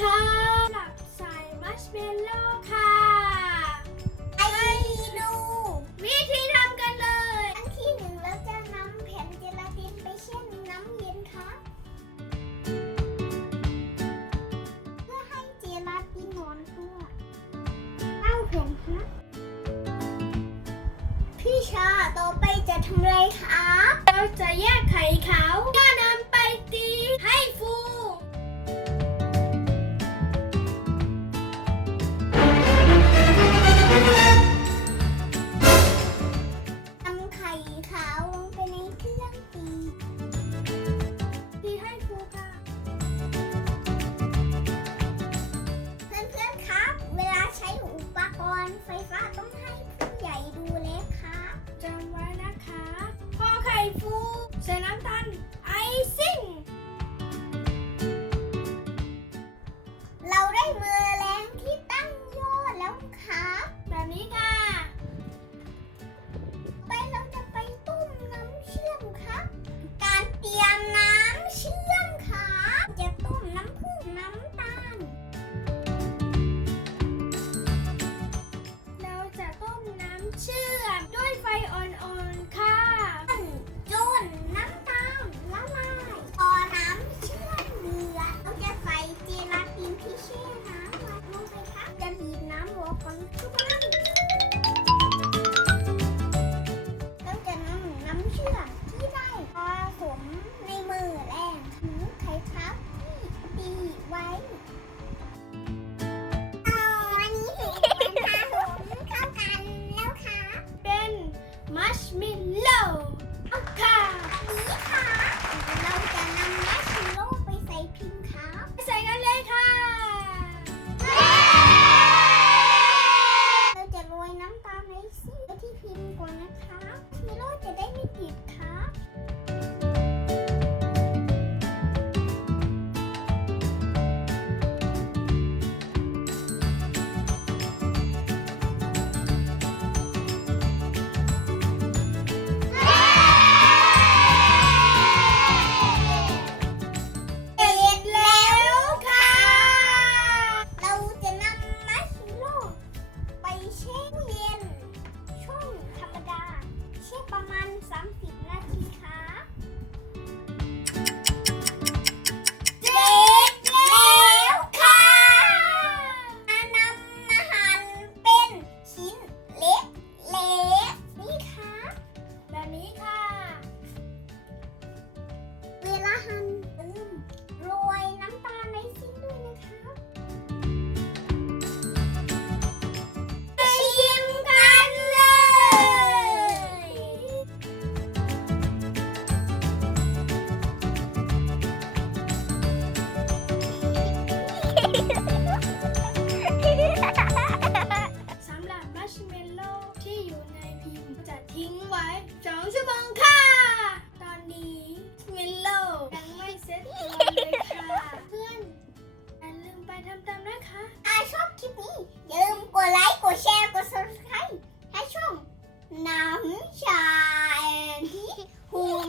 ค่ะหลับใส่มัชเมลโล่ค่ะไปดูวิธีทำกันเลยอันที่หนึ่งเราจะนำแผ่นเจลาตินไปแช่น้ำเย็นค่ะเพื่อให้เจลาตินนอนตัวเอาแผ่นค่ะพี่ชาต่อไปจะทำอะไรคะเราจะแยกไข่ขาวก็นำไปตีให้ฟูนำไข่ขาวลงไปในเครื่องตีให้ฟูค่ะเพื่อนๆครับเวลาใช้อุปกรณ์ไฟฟ้าต้องให้ผู้ใหญ่ดูแลครับจำไว้นะคะพอไข่ฟูใส่น้ำตาลไอซิ่งเราได้เมอแรงที่ตั้งยอดแล้วครับแบบนี้ค่ะไปเราจะไปต้มน้ำเชื่อมครับการเตรียมน้ำเชื่อมครับจะต้มน้ำผึ้งน้ำตาลเราจะต้มน้ำเชื่อมด้วยไฟอ่อนๆค่ะจนน้ำตาลละลายพอน้ำเชื่อมเดือดเราจะใส่เจลาตินที่แช่น้ำลงไปครับจะบีบน้ำออกก่อนทุกท่านเราจะนำน้ำเชื่อมที่ได้ผสมในมือแรงถึงไข่ครับที่ตีไว้วันนี้เสร็จแล้วค่ะผมเข้ากันแล้วค่ะเป็นมัชเมลโล่ค่ะนี่ค่ะเราจะนำมัชเมลโล่ไปใส่พิมพ์ครับใส่กันเลยค่ะเราจะโรยน้ำตาลไอซิ่งไว้ที่พิมพ์ก่อนนะคะมัชเมลโล่จะได้ไม่ติดค่ะประมาณ30 นาทีค่ะเสร็จแล้วค่ะนำมาหั่นเป็นชิ้นเล็กนี่ค่ะแบบนี้ค่ะเวลาหั่นโรยน้ำตาลในซิ้นด้วยนะคะชิมกันเลยสำหรับมัชเมลโล่ที่อยู่ในพิมพ์จะทิ้งไว้2 ชั่วโมงค่ะตอนนี้เมลโล่ยังไม่เสร็จตัวเลยค่ะเพื่อนอย่าลืมไปทำตามนะคะถ้าชอบคลิปนี้อย่าลืมกดไลค์กดแชร์กด subscribe ให้ช่องน้ำชาที่ภูมิ